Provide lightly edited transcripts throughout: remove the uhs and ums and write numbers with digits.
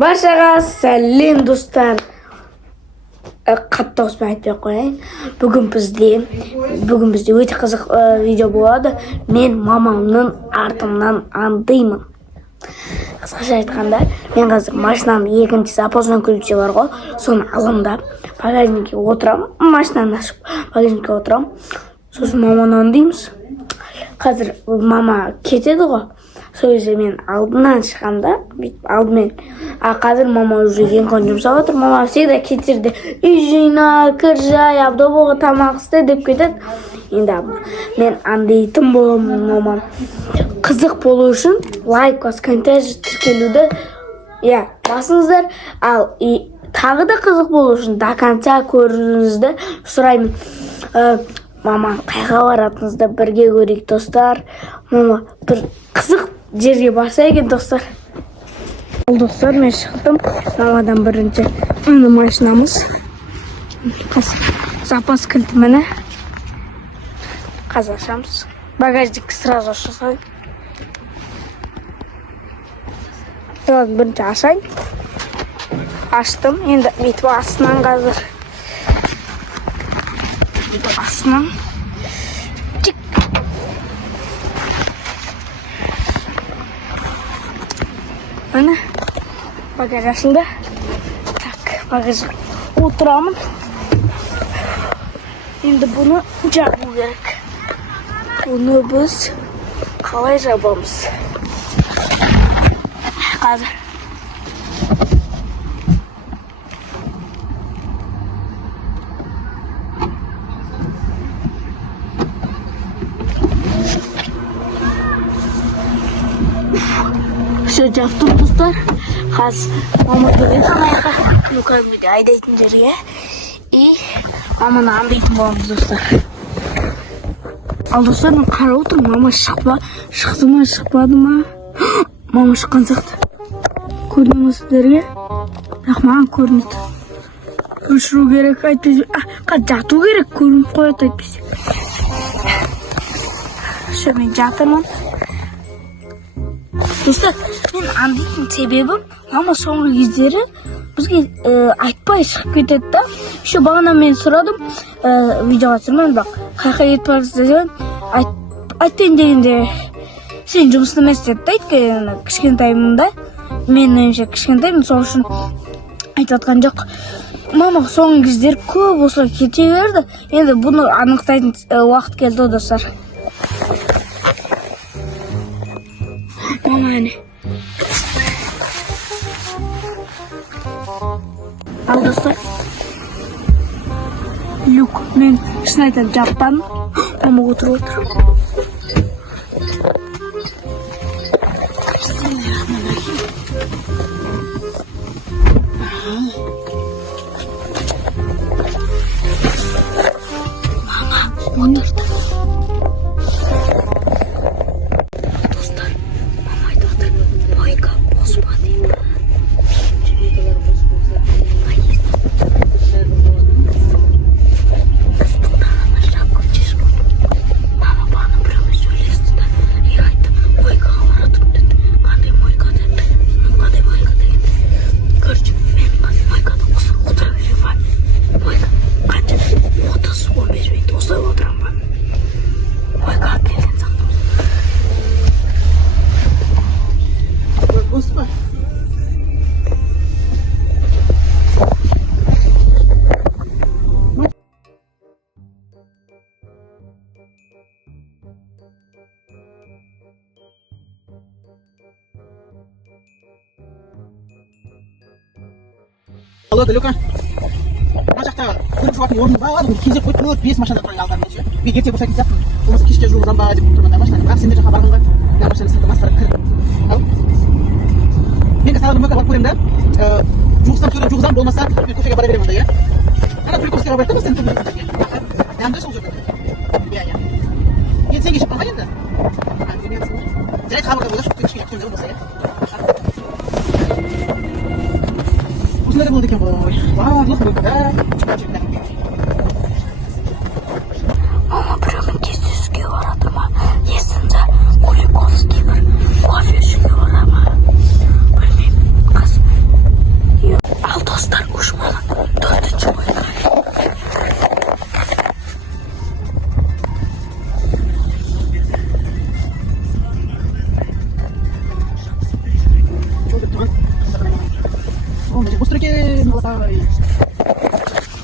Barchaga salom do'stlar. Qattiq o'smay aytib qo'ying. Bugun bizda o'ta qiziq video bo'ladi. Men mamamning artimdan andayman. Qisqacha aytganda, men hozir mashinamni ikkinchi zapasdan kulchi borgo, so'ng alimda bagajnikka o'tiraman. Mashinani ochib bagajnikka o'tiraman. So'ng mamani andaymiz. Hozir mama ketadi-ku. So'ysa men oldindan chiqamda, oldin hozir mama уже yengqon jumsavatir. Mama всегда ketirdi. Ijina, kirja, yabdo'g'a tamoq iste deb ketadi. Endi men andaytim bo'laman mama. Qiziq bo'lishi uchun like va kommentar tirkeluvda bosingizlar. Al tag'ida qiziq bo'lishi uchun до конца ko'rinishda so'rayman. Mama qayerga boradingizda birga ko'rik do'stlar. Mama bir qiziq yerga borsak do'stlar. Do'stlar, men chiqdim. Mamadan birinchi uni mashinamiz. Zapas kiliti mana. Qazashamiz. Bagajnik сразу ochsak. Yo'q, birinchi ochsang. Açtım. Endi bitib aslan hozir. Aslan. Ana bagaj açıldı. Tak, bagajı oturaman. Endi bunu jabу gerek. Bunu biz qalay jabamiz? Hozir yaptım dostlar. Mama geldi ayağa. Yukarı bir aydaydım derge. Mama'nı andaydım babamız dostlar. Al dostlar, ben qarab oturdim. Mama çıktı mı çıkmadı mı? Mama çıkkan çıktı. Ko'rdim sizlarga. Rahman ko'rinadi. Ko'rshiru kerak aytdi. Jatuv kerak ko'rinib qo'yadi aytdi. Shu men jataman. Do'stlar, men andaydim sebebim, mama so'nggi yuzlari bizga aytmay chiqib ketadi-da. Shu bag'ana men so'radim, videoga tushirman, bak, qayerga yetib borasiz degan, aytding deganda sen жұмысni emas dedi aytgan, kichkintayimda. Men menimcha kichkintayman, so'ng uchun aytayotgan yo'q. Mama so'nggi yuzlari ko'p o'slar ketaverdi. Endi buni aniqlaydigan vaqt keldi do'stlar. Mama ne? Al dostlar. Yok, men Schneider Japan. Mama otur. Mama oturdu. Алло, Люка. Мына жақта көріп жүрген орын бар, кезек қойып 4-5 машина тұр алған менше. Мен ерте болса кетсем, болмаса кешке жуылған ба деп тұрмын да машина. Бірақ сендер жаққа барғанға, мен машина сыртқа басқарып кірдім. Ал. Мен саған мөкке барып көремін да. Жуғызам болмаса, мен кофеге бара беремін да, иә. Ана Приковскийға барып сен тұрмын да. Дәмді сол жерде. Иә. Мен сен кешіп қалма енді. Жарайды, хабарға болса, кешке кеттім болса, иә. Осындай болды екен ғой. Барлық болды да. Мама біреудің кездесуге барады ма? Есімді Куликовский бір кофе ішуге барады ма? Білмеймін. Давай.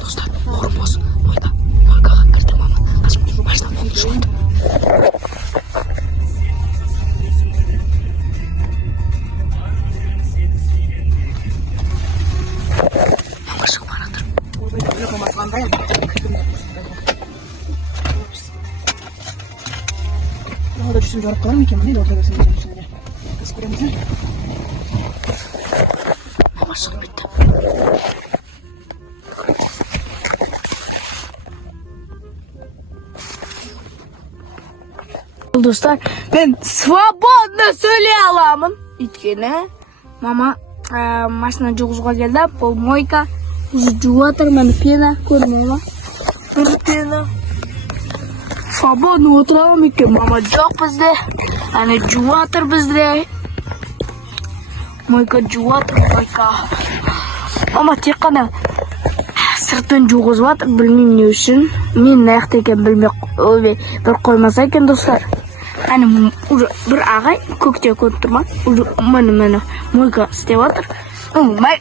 Dostlar, olmaz. Moykaga kirdi mama. Qasım başdan oldu. Mama шығып баратыр. Yok olmasından da ya. Daha da düşünce olarak kalır mı ki? Neydi orada göstereceğim şimdi? Kız kurumuzu. Mama шығып кетті. Dostlar, ben свободно söyley alamın. Өйткені мама машина жуғызға келді. Бұл мойка жуатыр, мені пена көрмеймін ба? Бір пена. Свободно отырамын екен. Мама жоқ бізде. Әне жуатыр бізде. Мойка жуатыр, мойка. Мама тек қана сыртын жуғызып жатыр, білмеймін не үшін. Мен аяқта екен білмей бір қоймаса екен, достар. Әне бір ағай көкте көріп тұр ма? Мені мойка істеп жатыр.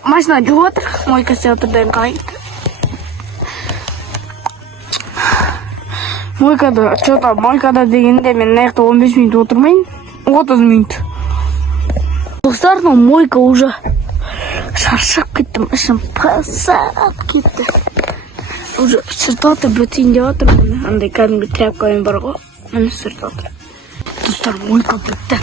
Машина жуып жатыр, мойка істеп жатыр деген қалай. Мойкада дегенде мен аяқта 15 минут отырмайын, 30 минут. Достар, мойка уже шаршап кеттім, ішім пысап кетті. Уже сыртаты бітейін деп жатыр. Андай кәдімгі тряпкамен бар ғой, міне сыртаты. Достар, мойка бітті.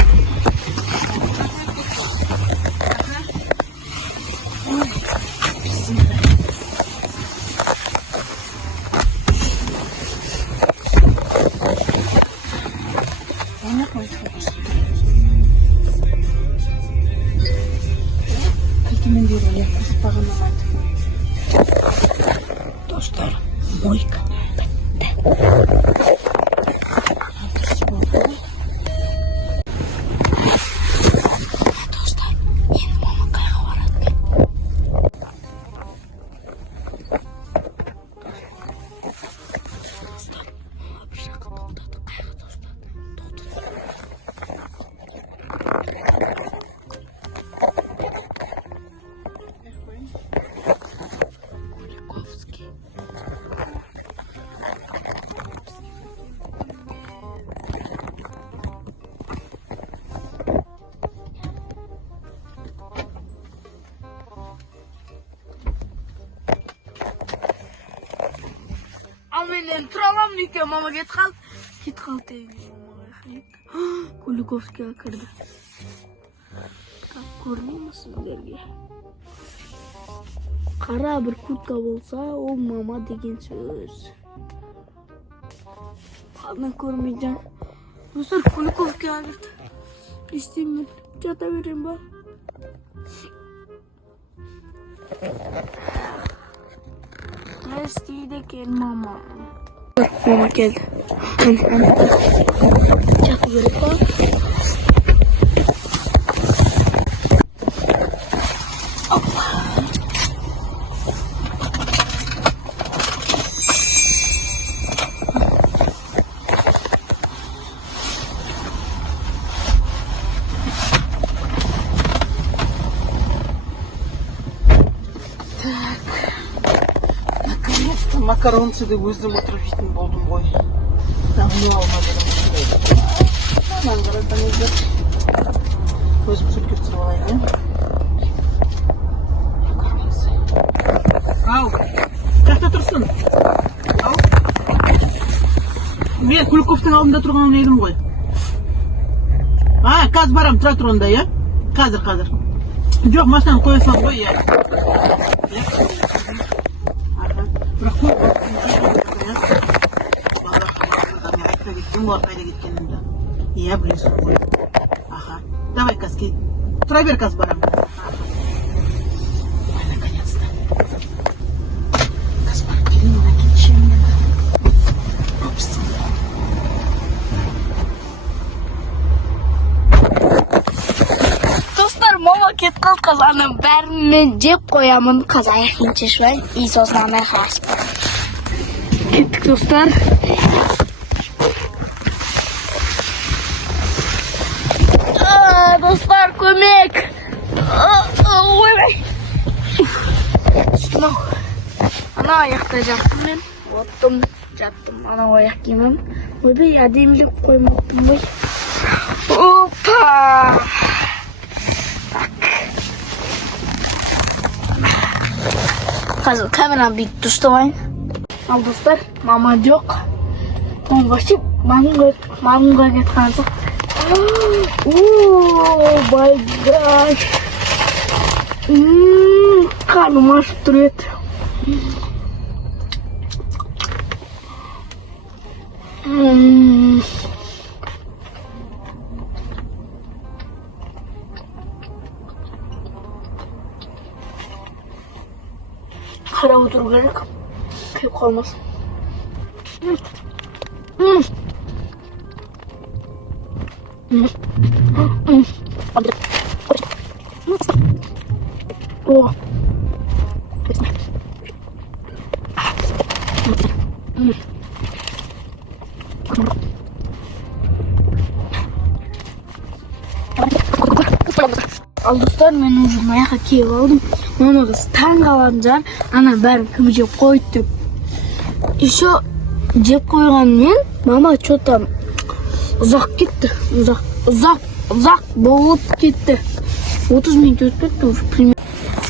Dostlar, мойка бітті. Dostlar, енді мама қайға барады екен. Dostlar, мама бір жаққа тоқтады. Қайға достар? Al men тұра аламын екен, мама кет қал деген мамаға. Куликовскийға кірді. Көрмей ме сіздерге? Қара бір куртка болса, ол мама деген сөз. Қадына көрмейден. Достар, Куликовскийға кірді. Істеймін, жата берем ба? Ne isteydi ki mama? Mama geldi. Çatı görüp bak. Макаронцы деп өзім отырып жейтін болдым ғой. Дағыны алмадым. Маған қарадан өздер. Өзім сүркеп түсіріп алайын, Ау, жақта тұрсын. Ау. Мен Куликовтың алдында тұрғанын едім ғой. Қазір барам, тұра тұр онда, иә? Қазір. Жоқ, машинаны қоя сал ғой, иә. Олар қайда кеткенімді. Иә, білесің ғой. Аха. Давай, Каз, кет. Тұра бер, Каз, барам. Ой, наконец-то. Каз, барып келейін, ona кетшемін. Опс. Достар, мама кет қал, қазаның бәрін мен жеп қоямын. Қаз аяқын шешпай, и сосын ана қағасып. Кеттік, достар. Dostlar, көмек! Ой! Ана аяқта жаттым мен. Оттым, жаттым. Ана аяқ киімім. Ойбай, әдемілік қоймаппын ғой. Опа! Так. Қазір камераны бүйтіп ұстамайын. Ал достар, мама жоқ. Он вообще мамамға кеткен жоқ. Ооо, my god. Қарным ашып тұр еді. Қарап отыру керек. Күйіп қалмасын. О. Ал достар, мен уже маяққа киіп алдым. Оны қыз таң қалған жар, ана бәрін кім жеп қойды деп. Еще жеп қойғанмен мама что-то ұзақ кетті. Ұзақ болып кетті. 30 минут өтіп кетті уже примерно.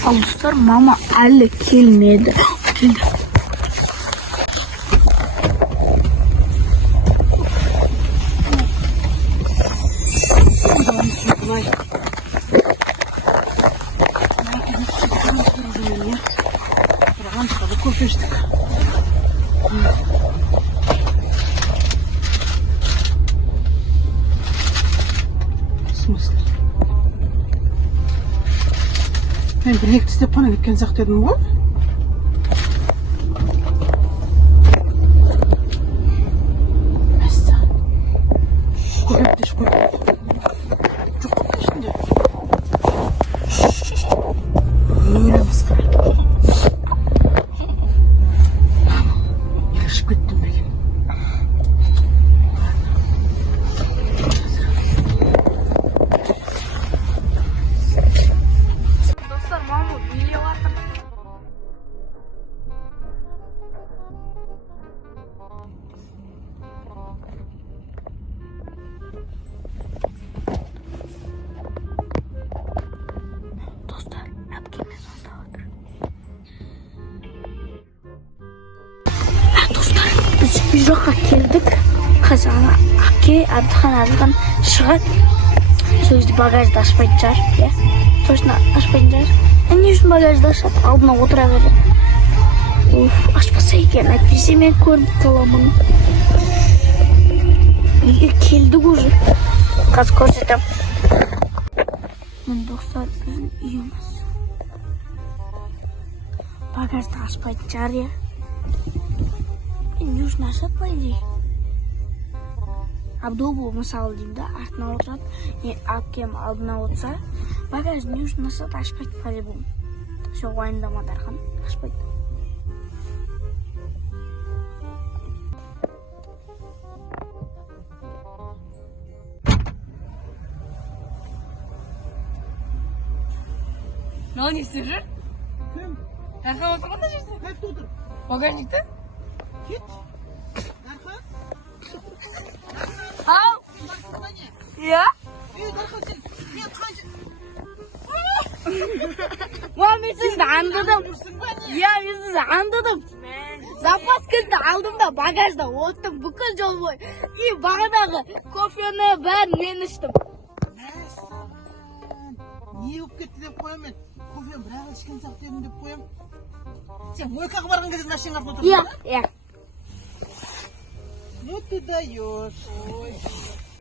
Ал достар, мама әлі келмеді. Келді. Кофештік. Смысл? Мен бір екі тістеп қана кеткен сияқты едім ғой. Мәссаған. Көбеп деш көбеп. Жоқ көбеп ішінде. Өлі масқара. Үй жаққа келдік. Қазір Әбдіхан шығады. Сол кезде багажды ашпайтын шығар. Точно ашпайтын шығар. Не үшін багажды ашады? Алдына отыра берді. Ашпаса екен, әйтпесе мен көріп қаламын. Үйге келдік уже. Қазір көрсетем. Мен достар, біздің үйіміз. Багажды ашпайтын шығар, я. Не нужно ашады, по идее. Абдобу мысалы деймін да, артына отырады. Әпкем алдына отырса, багажды не нужно ашады, ашпайды по-любому. Все, уайымдама Дархан, ашпайды. Мынау не істеп жүр? Кім? Дархан отырғанда жүрсің? Қайда отыр? Багажникте? Кет. Дархан? Ау! Иә? Дархан сен, мен қайда? Мен сізді аңдыдым. Иә, мен сізді аңдыдым. Запас кілтті алдым да багажда оттым бүкіл жол бой. И бағадағы кофені бәрін мен іштім. Не болып кетті деп қоям мен. Кофені бірақ ішкен сияқты едім деп қоям. Сен ойқаға барған кезде машинаға артына отырдың ба? Иә. Ну ты даешь.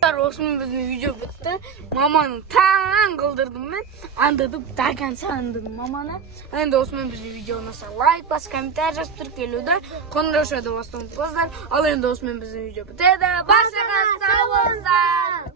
Осымен біздің видео бітті. Маманы таң қылдырдым мен. Андырдым, Дархан сағындырдым маманы. Енді осымен біздің видео ұнаса лайк бас, комментарий жазып тіркелуді. Қоңыраушыда бастауын қоздар. Ал енді осымен біздің видео бітеді. Баршаңыз сау болыңыздар.